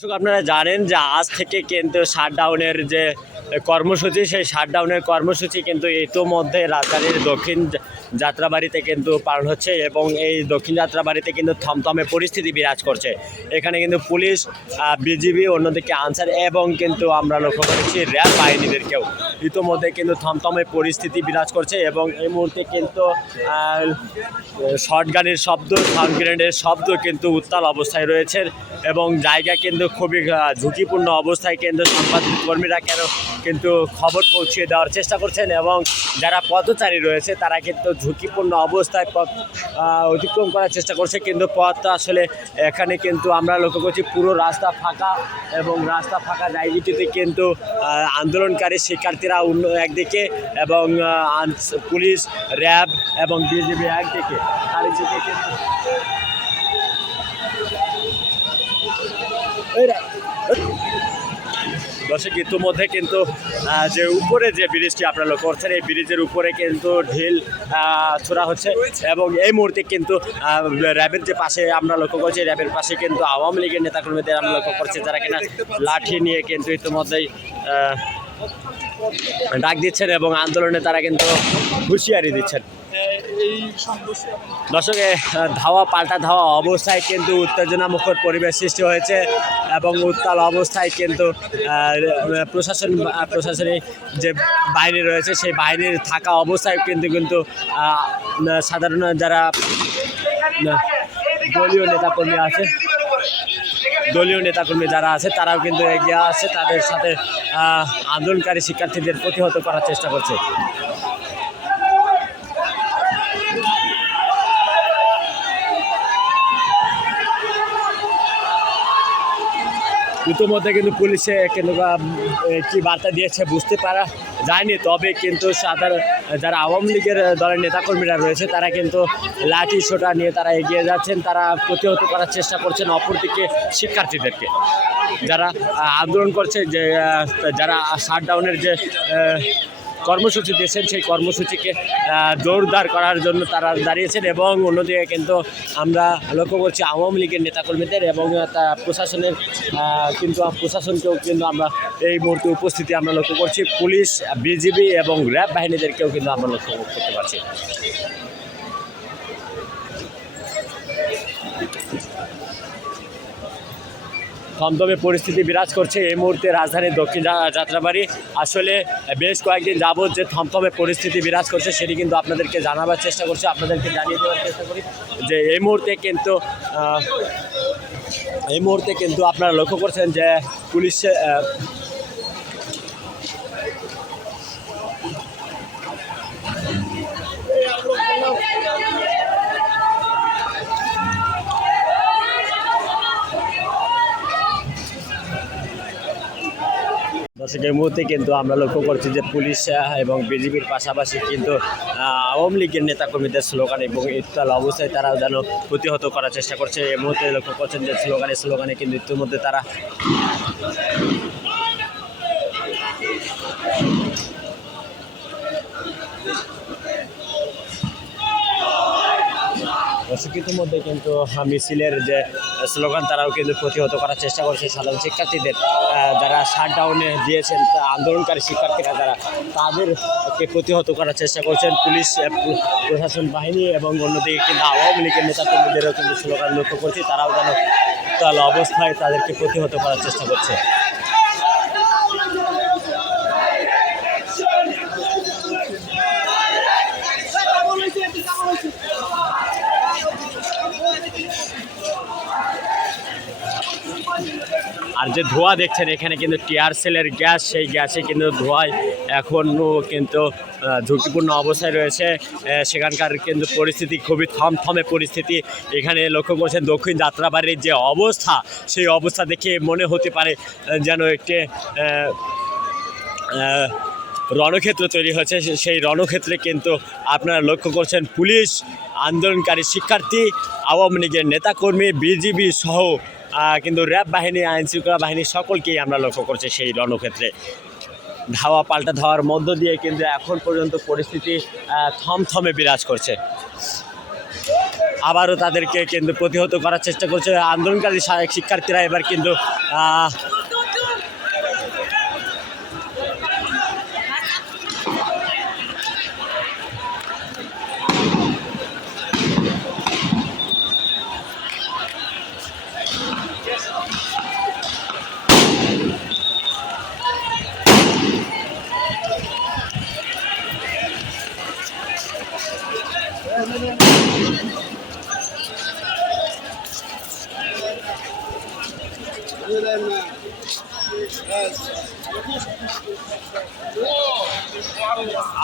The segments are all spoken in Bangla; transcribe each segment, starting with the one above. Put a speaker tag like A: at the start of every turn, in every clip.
A: দর্শক, আপনারা জানেন যে আজ থেকে কিন্তু শাটডাউনের যে কর্মসূচি, সেই শাটডাউনের কর্মসূচি কিন্তু ইতোমধ্যে রাজধানীর দক্ষিণ যাত্রাবাড়িতে কিন্তু পালন হচ্ছে এবং এই দক্ষিণ যাত্রাবাড়িতে কিন্তু থমথমে পরিস্থিতি বিরাজ করছে। এখানে কিন্তু পুলিশ বিজিবি, অন্যদিকে আনসার এবং কিন্তু আমরা লক্ষ্য করেছি র্যাব বাহিনীদেরকেও। ইতোমধ্যে কিন্তু থমথমে পরিস্থিতি বিরাজ করছে এবং এই মুহূর্তে কিন্তু শর্ট গানের শব্দ সাউন্ড শব্দ কিন্তু উত্তাল অবস্থায় রয়েছে এবং জায়গা কিন্তু খুবই ঝুঁকিপূর্ণ অবস্থায় কিন্তু সাংবাদিক কর্মীরা কেন কিন্তু খবর পৌঁছিয়ে দেওয়ার চেষ্টা করছেন এবং যারা পথচারী রয়েছে তারা কিন্তু ঝুঁকিপূর্ণ অবস্থায় পথ অতিক্রম করার চেষ্টা করছে। কিন্তু পথ আসলে এখানে কিন্তু আমরা লক্ষ্য করছি পুরো রাস্তা ফাঁকা এবং রাস্তা ফাঁকা জায়গাটিতে কিন্তু আন্দোলনকারী শিক্ষার্থীরা অন্য একদিকে এবং পুলিশ, র্যাব এবং বিজেপি একদিকে। আরেকদিকে কিন্তু দর্শক, ইতিমধ্যে কিন্তু যে উপরে যে ব্রিজটি আপনারা করছেন, এই ব্রিজের উপরে কিন্তু ঢিল ছোড়া হচ্ছে এবং এই মুহূর্তে কিন্তু র্যাবের যে পাশে আমরা লক্ষ্য করছি, র্যাবের পাশে কিন্তু আওয়ামী লীগের নেতাকর্মীদের আমরা লক্ষ্য করছি, যারা কিনা লাঠি নিয়ে কিন্তু ইতিমধ্যেই ডাক দিচ্ছেন এবং আন্দোলনে তারা কিন্তু হুঁশিয়ারি দিচ্ছেন।
B: এই
A: দর্শক ধাওয়া, পাল্টা ধাওয়া অবস্থায় কিন্তু উত্তেজনা মুখর পরিবেশ সৃষ্টি হয়েছে এবং উত্তাল অবস্থায় কিন্তু প্রশাসন প্রশাসনিক যে বাহিনী রয়েছে, সেই বাহিনীর থাকা অবস্থায় কিন্তু কিন্তু সাধারণ যারা দলীয় নেতাকর্মী আছে, দলীয় নেতাকর্মী যারা আছে, তারাও কিন্তু এগিয়ে আসছে, তাদের সাথে আন্দোলনকারী শিক্ষার্থীদের প্রতিহত করার চেষ্টা করছে। ইতিমধ্যে কিন্তু পুলিশে কিন্তু কি বার্তা দিয়েছে বুঝতে পারা যায়নি। তবে কিন্তু সাধারণ, যারা আওয়ামী লীগের দলের নেতাকর্মীরা রয়েছে, তারা কিন্তু লাঠি সোটা নিয়ে তারা এগিয়ে যাচ্ছেন। তারা প্রতিহত করার চেষ্টা করছেন অপরদিকে শিক্ষার্থীদেরকে। যারা আন্দোলন করছে যে যারা শাটডাউনের যে কর্মসূচি দিয়েছেন, সেই কর্মসূচিকে জোরদার করার জন্য তারা দাঁড়িয়েছেন এবং অন্যদিকে কিন্তু আমরা লক্ষ্য করছি আওয়ামী লীগের নেতাকর্মীদের এবং তা প্রশাসনের কিন্তু প্রশাসনকেও কিন্তু আমরা এই মুহূর্তে উপস্থিতি আমরা লক্ষ্য করছি। পুলিশ, বিজিবি এবং র্যাব বাহিনীদেরকেও কিন্তু আমরা লক্ষ্য করতে পারছি। থমথমে পরিস্থিতি বিরাজ করছে এই মুহূর্তে রাজধানীর দক্ষিণ যাত্রাবাড়ি। আসলে বেশ কয়েকদিন যাবৎ যে থমথমে পরিস্থিতি বিরাজ করছে সেটি কিন্তু আপনাদেরকে জানাবার চেষ্টা করছে, আপনাদেরকে জানিয়ে দেওয়ার চেষ্টা করি যে এই মুহূর্তে কিন্তু এই মুহূর্তে কিন্তু আপনারা লক্ষ্য করছেন যে পুলিশে দর্শক এই মুহূর্তে কিন্তু আমরা লক্ষ্য করছি যে পুলিশ এবং বিজেপির পাশাপাশি কিন্তু আওয়ামী লীগের নেতাকর্মীদের স্লোগান এবং ইত্যাল অবস্থায় তারা যেন প্রতিহত করার চেষ্টা করছে। এই মুহূর্তে লক্ষ্য করছেন যে স্লোগানে স্লোগানে কিন্তু ইতিমধ্যে তারা দর্শক মধ্যে কিন্তু মিছিলের যে স্লোগান, তারাও কিন্তু প্রতিহত করার চেষ্টা করছে সাধারণ শিক্ষার্থীদের। যারা শাটডাউনে দিয়েছেন আন্দোলনকারী শিক্ষার্থীরা যারা, তাদেরকে প্রতিহত করার চেষ্টা করছেন। পুলিশ প্রশাসন বাহিনী এবং অন্যদিকে কিন্তু আওয়ামী লীগের নেতাকর্মীদেরও কিন্তু স্লোগান লক্ষ্য করছি। তারাও যেন তাহলে অবস্থায় তাদেরকে প্রতিহত করার চেষ্টা করছে। আর যে ধোঁয়া দেখছেন, এখানে কিন্তু টিয়ার সেলের গ্যাস, সেই গ্যাসে কিন্তু ধোঁয়ায় এখনও কিন্তু ঝুঁকিপূর্ণ অবস্থায় রয়েছে। সেখানকার কিন্তু পরিস্থিতি খুবই থমথমে পরিস্থিতি। এখানে লক্ষ্য করছেন দক্ষিণ যাত্রাবাড়ির যে অবস্থা, সেই অবস্থা দেখে মনে হতে পারে যেন একটি রণক্ষেত্র তৈরি হয়েছে সেই রণক্ষেত্রে কিন্তু আপনারা লক্ষ্য করছেন পুলিশ, আন্দোলনকারী শিক্ষার্থী, আওয়ামী লীগের নেতাকর্মী, বিজিবি সহ কিন্তু র্যাব বাহিনী, আইন শৃঙ্খলা বাহিনী সকলকেই আমরা লক্ষ্য করছি সেই রণক্ষেত্রে। ধাওয়া পাল্টা ধাওয়ার মধ্য দিয়ে কিন্তু এখন পর্যন্ত পরিস্থিতি থমথমে বিরাজ করছে। আবারও তাদেরকে কিন্তু প্রতিহত করার চেষ্টা করছে। আন্দোলনকারী শিক্ষার্থীরা এবার কিন্তু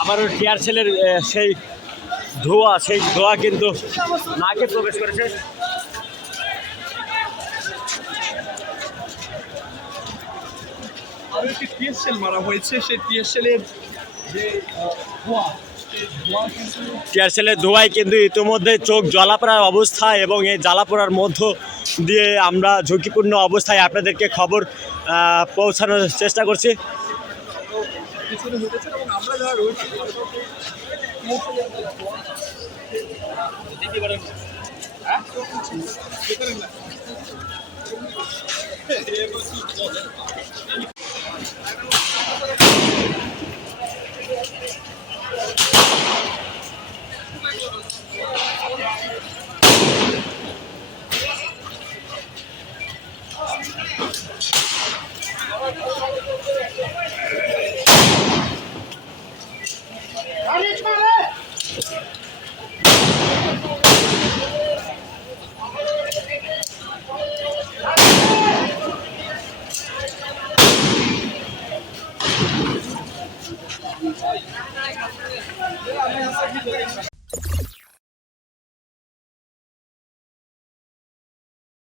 A: আবারও টিয়ার সেলের সেই ধোঁয়া সেই ধোঁয়া কিন্তু নাকে প্রবেশ করেছে।
B: আরও একটি টিএসএল মারা হয়েছে, সেই টিএসএলের যে ধোঁয়া।
A: এয়ারসেলের ধোয়ায় কিন্তু ইতিমধ্যে চোখ জ্বালাপড়ার অবস্থা এবং এই জ্বালাপড়ার মধ্য দিয়ে আমরা ঝুঁকিপূর্ণ অবস্থায় আপনাদেরকে খবর পৌঁছানোর চেষ্টা করছি।